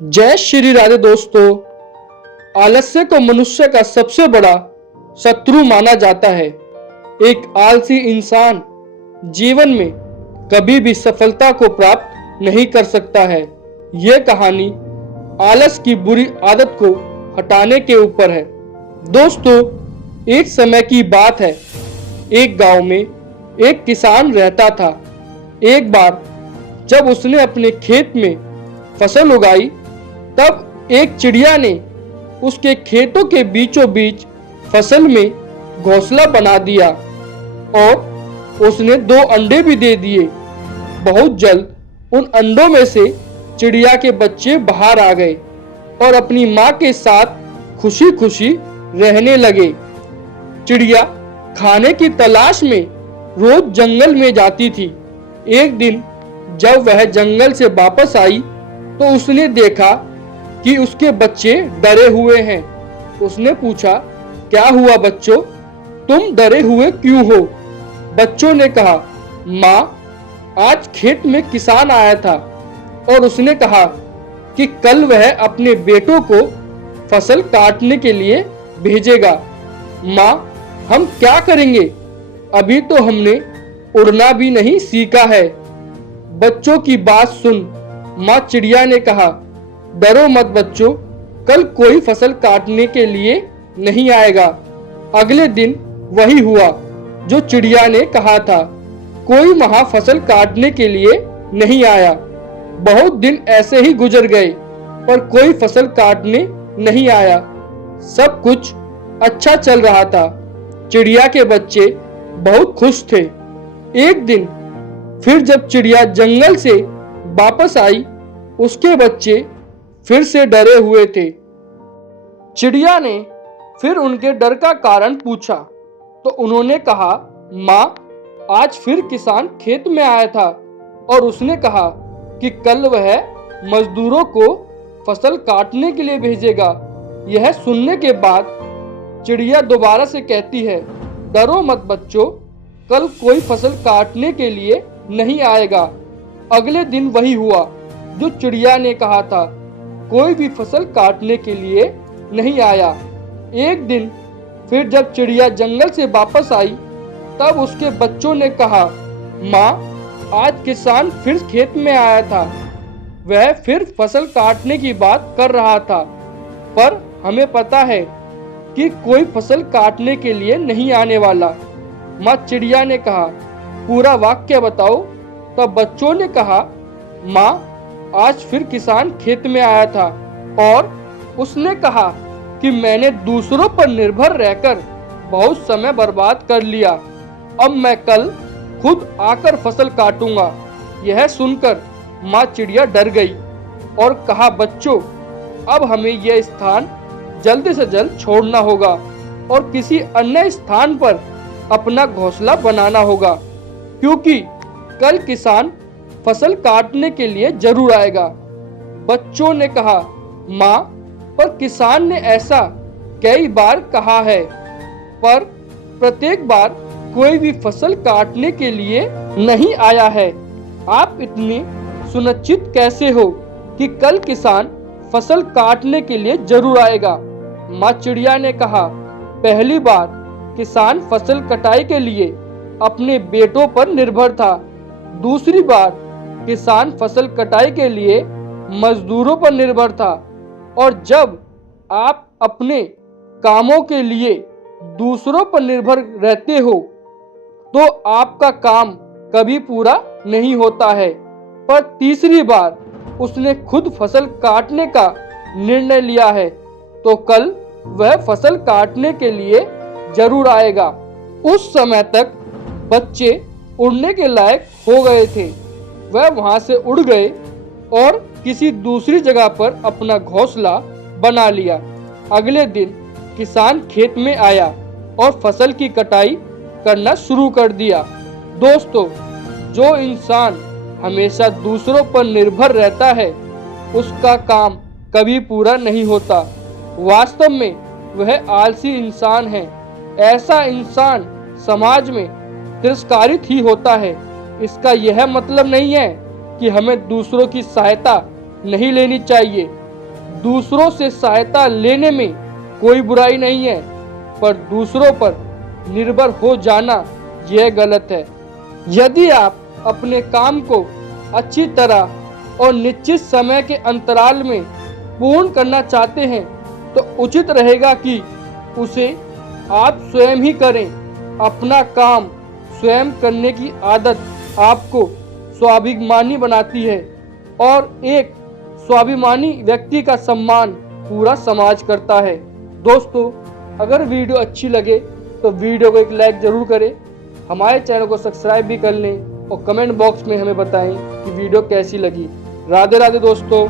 जय श्री राधे दोस्तों। आलस्य को मनुष्य का सबसे बड़ा शत्रु माना जाता है। एक आलसी इंसान जीवन में कभी भी सफलता को प्राप्त नहीं कर सकता है। यह कहानी आलस की बुरी आदत को हटाने के ऊपर है। दोस्तों, एक समय की बात है। एक गांव में एक किसान रहता था। एक बार जब उसने अपने खेत में फसल उगाई, तब एक चिड़िया ने उसके खेतों के बीचों बीच फसल में घोंसला बना दिया और उसने 2 अंडे भी दे दिए। बहुत जल्द उन अंडों में से चिड़िया के बच्चे बाहर आ गए और अपनी माँ के साथ खुशी खुशी रहने लगे। चिड़िया खाने की तलाश में रोज जंगल में जाती थी। एक दिन जब वह जंगल से वापस आई तो उसने देखा कि उसके बच्चे डरे हुए हैं। उसने पूछा, क्या हुआ बच्चों, तुम डरे हुए क्यों हो? बच्चों ने कहा, माँ, आज खेत में किसान आया था और उसने कहा कि कल वह अपने बेटों को फसल काटने के लिए भेजेगा। माँ, हम क्या करेंगे? अभी तो हमने उड़ना भी नहीं सीखा है। बच्चों की बात सुन माँ चिड़िया ने कहा, डरो मत बच्चों, कल कोई फसल काटने के लिए नहीं आएगा। अगले दिन वही हुआ जो चिड़िया ने कहा था। कोई वहां फसल काटने के लिए नहीं आया। बहुत दिन ऐसे ही गुजर गए पर कोई फसल काटने नहीं आया। सब कुछ अच्छा चल रहा था। चिड़िया के बच्चे बहुत खुश थे। एक दिन फिर जब चिड़िया जंगल से वापस आई, उसके बच्चे फिर से डरे हुए थे। चिड़िया ने फिर उनके डर का कारण पूछा तो उन्होंने कहा, माँ, आज फिर किसान खेत में आया था और उसने कहा कि कल वह मजदूरों को फसल काटने के लिए भेजेगा। यह सुनने के बाद चिड़िया दोबारा से कहती है, डरो मत बच्चों, कल कोई फसल काटने के लिए नहीं आएगा। अगले दिन वही हुआ जो चिड़िया ने कहा था। कोई भी फसल काटने के लिए नहीं आया। एक दिन फिर जब चिड़िया जंगल से वापस आई, तब उसके बच्चों ने कहा, माँ, आज किसान फिर खेत में आया था। वह फिर फसल काटने की बात कर रहा था, पर हमें पता है कि कोई फसल काटने के लिए नहीं आने वाला। माँ चिड़िया ने कहा, पूरा वाक्य बताओ। तब बच्चों ने कहा, माँ, आज फिर किसान खेत में आया था और उसने कहा कि मैंने दूसरों पर निर्भर रहकर बहुत समय बर्बाद कर लिया। अब मैं कल खुद आकर फसल काटूंगा। यह सुनकर माँ चिड़िया डर गई और कहा, बच्चों, अब हमें यह स्थान जल्द से जल्द छोड़ना होगा और किसी अन्य स्थान पर अपना घोंसला बनाना होगा, क्योंकि कल किसान फसल काटने के लिए जरूर आएगा। बच्चों ने कहा, माँ, पर किसान ने ऐसा कई बार कहा है, पर प्रत्येक बार कोई भी फसल काटने के लिए नहीं आया है। आप इतने सुनिश्चित कैसे हो कि कल किसान फसल काटने के लिए जरूर आएगा? माँ चिड़िया ने कहा, पहली बार किसान फसल कटाई के लिए अपने बेटों पर निर्भर था। दूसरी बार किसान फसल कटाई के लिए मजदूरों पर निर्भर था। और जब आप अपने कामों के लिए दूसरों पर निर्भर रहते हो तो आपका काम कभी पूरा नहीं होता है। पर तीसरी बार उसने खुद फसल काटने का निर्णय लिया है तो कल वह फसल काटने के लिए जरूर आएगा। उस समय तक बच्चे उड़ने के लायक हो गए थे। वह वहां से उड़ गए और किसी दूसरी जगह पर अपना घोंसला बना लिया। अगले दिन किसान खेत में आया और फसल की कटाई करना शुरू कर दिया। दोस्तों, जो इंसान हमेशा दूसरों पर निर्भर रहता है, उसका काम कभी पूरा नहीं होता। वास्तव में वह आलसी इंसान है। ऐसा इंसान समाज में तिरस्कारित ही होता है। इसका यह मतलब नहीं है कि हमें दूसरों की सहायता नहीं लेनी चाहिए, दूसरों से सहायता लेने में कोई बुराई नहीं है, पर दूसरों पर निर्भर हो जाना यह गलत है। यदि आप अपने काम को अच्छी तरह और निश्चित समय के अंतराल में पूर्ण करना चाहते हैं तो उचित रहेगा कि उसे आप स्वयं ही करें। अपना काम स्वयं करने की आदत आपको स्वाभिमानी बनाती है और एक स्वाभिमानी व्यक्ति का सम्मान पूरा समाज करता है। दोस्तों, अगर वीडियो अच्छी लगे तो वीडियो को एक लाइक ज़रूर करें, हमारे चैनल को सब्सक्राइब भी कर लें और कमेंट बॉक्स में हमें बताएं कि वीडियो कैसी लगी। राधे राधे दोस्तों।